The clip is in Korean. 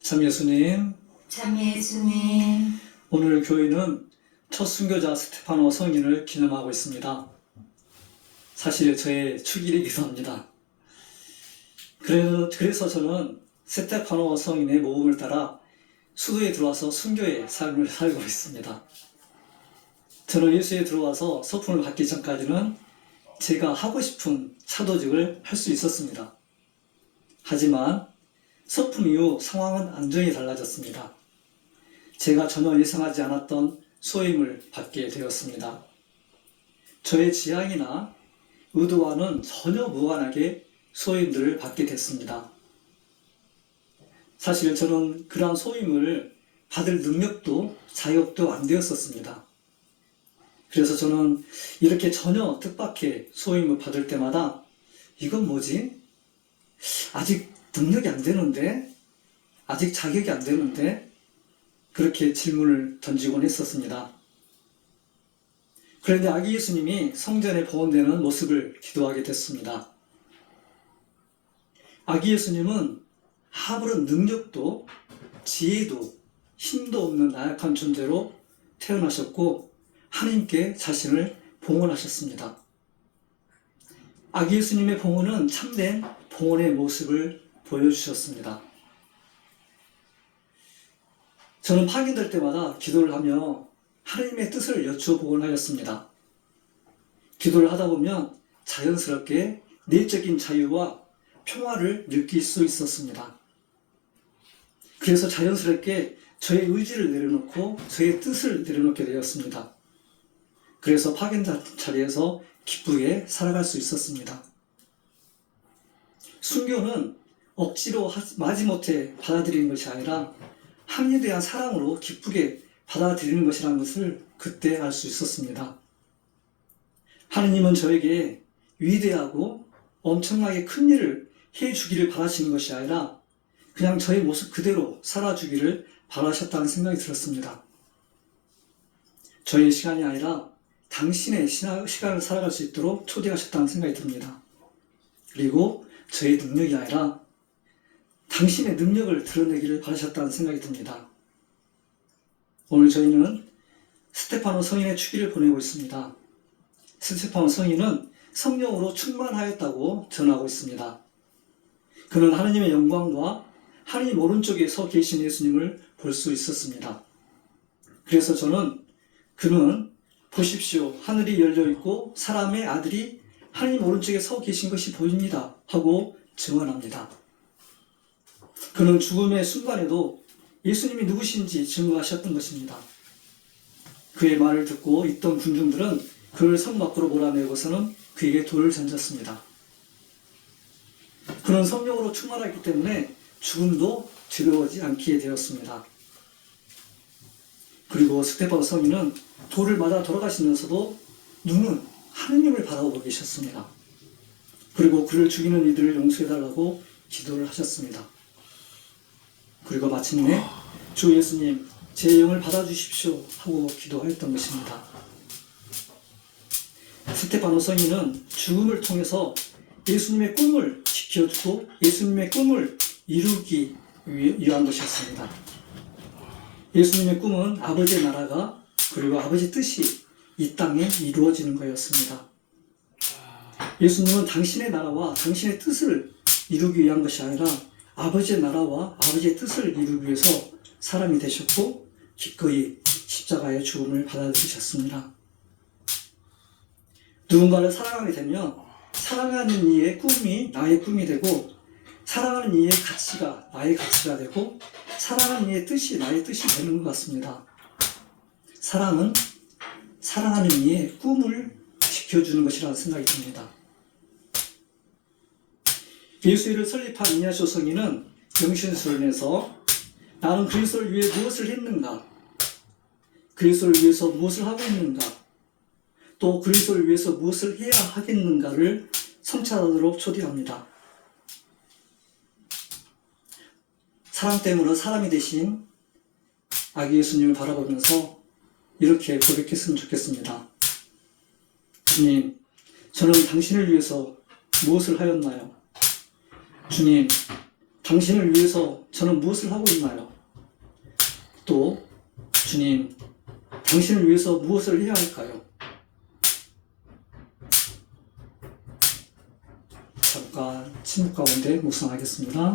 참 예수님, 참 예수님, 오늘 교회는 첫 순교자 스테파노 성인을 기념하고 있습니다. 사실 저의 축일이기도 합니다. 그래서 저는 스테파노 성인의 모험을 따라 수도에 들어와서 순교의 삶을 살고 있습니다. 저는 예수에 들어와서 서품을 받기 전까지는 제가 하고 싶은 사도직을 할 수 있었습니다. 하지만 서품 이후 상황은 완전히 달라졌습니다. 제가 전혀 예상하지 않았던 소임을 받게 되었습니다. 저의 지향이나 의도와는 전혀 무관하게 소임들을 받게 됐습니다. 사실 저는 그러한 소임을 받을 능력도 자격도 안 되었었습니다. 그래서 저는 이렇게 전혀 뜻밖의 소임을 받을 때마다 이건 뭐지? 아직 능력이 안 되는데? 아직 자격이 안 되는데? 그렇게 질문을 던지곤 했었습니다. 그런데 아기 예수님이 성전에 봉헌되는 모습을 기도하게 됐습니다. 아기 예수님은 아무런 능력도 지혜도 힘도 없는 나약한 존재로 태어나셨고 하나님께 자신을 봉헌하셨습니다. 아기 예수님의 봉헌은 참된 봉헌의 모습을 보여주셨습니다. 저는 파견될 때마다 기도를 하며 하나님의 뜻을 여쭈어보곤 하였습니다. 기도를 하다 보면 자연스럽게 내적인 자유와 평화를 느낄 수 있었습니다. 그래서 자연스럽게 저의 의지를 내려놓고 저의 뜻을 내려놓게 되었습니다. 그래서 파견 자리에서 기쁘게 살아갈 수 있었습니다. 순교는 억지로 마지못해 받아들이는 것이 아니라 하나님에 대한 사랑으로 기쁘게 받아들이는 것이라는 것을 그때 알 수 있었습니다. 하느님은 저에게 위대하고 엄청나게 큰 일을 해주기를 바라시는 것이 아니라 그냥 저의 모습 그대로 살아주기를 바라셨다는 생각이 들었습니다. 저의 시간이 아니라 당신의 시간을 살아갈 수 있도록 초대하셨다는 생각이 듭니다. 그리고 저의 능력이 아니라 당신의 능력을 드러내기를 바라셨다는 생각이 듭니다. 오늘 저희는 스테파노 성인의 축일을 보내고 있습니다. 스테파노 성인은 성령으로 충만하였다고 전하고 있습니다. 그는 하나님의 영광과 하나님 오른쪽에 서 계신 예수님을 볼 수 있었습니다. 그래서 저는 그는 보십시오. 하늘이 열려 있고 사람의 아들이 하나님 오른쪽에 서 계신 것이 보입니다. 하고 증언합니다. 그는 죽음의 순간에도 예수님이 누구신지 증거하셨던 것입니다. 그의 말을 듣고 있던 군중들은 그를 성 밖으로 몰아내고서는 그에게 돌을 던졌습니다. 그는 성령으로 충만하기 때문에 죽음도 두려워하지 않게 되었습니다. 그리고 스테파노 성인은 돌을 맞아 돌아가시면서도 눈은 하느님을 바라보고 계셨습니다. 그리고 그를 죽이는 이들을 용서해달라고 기도를 하셨습니다. 그리고 마침내 주 예수님 제 영을 받아주십시오 하고 기도하였던 것입니다. 스테파노 성인은 죽음을 통해서 예수님의 꿈을 지켜주고 예수님의 꿈을 이루기 위한 것이었습니다. 예수님의 꿈은 아버지의 나라가 그리고 아버지 뜻이 이 땅에 이루어지는 거였습니다. 예수님은 당신의 나라와 당신의 뜻을 이루기 위한 것이 아니라 아버지의 나라와 아버지의 뜻을 이루기 위해서 사람이 되셨고 기꺼이 십자가의 죽음을 받아들이셨습니다. 누군가를 사랑하게 되면 사랑하는 이의 꿈이 나의 꿈이 되고 사랑하는 이의 가치가 나의 가치가 되고 사랑하는 이의 뜻이 나의 뜻이 되는 것 같습니다. 사랑은 사랑하는 이의 꿈을 지켜주는 것이라는 생각이 듭니다. 예수회를 설립한 이냐시오 성인은 영신술에서 나는 그리스도를 위해 무엇을 했는가? 그리스도를 위해서 무엇을 하고 있는가? 또 그리스도를 위해서 무엇을 해야 하겠는가를 성찰하도록 초대합니다. 사랑 때문에 사람이 되신 아기 예수님을 바라보면서 이렇게 고백했으면 좋겠습니다. 주님, 저는 당신을 위해서 무엇을 하였나요? 주님, 당신을 위해서 저는 무엇을 하고 있나요? 또 주님, 당신을 위해서 무엇을 해야 할까요? 잠깐 침묵 가운데 묵상하겠습니다.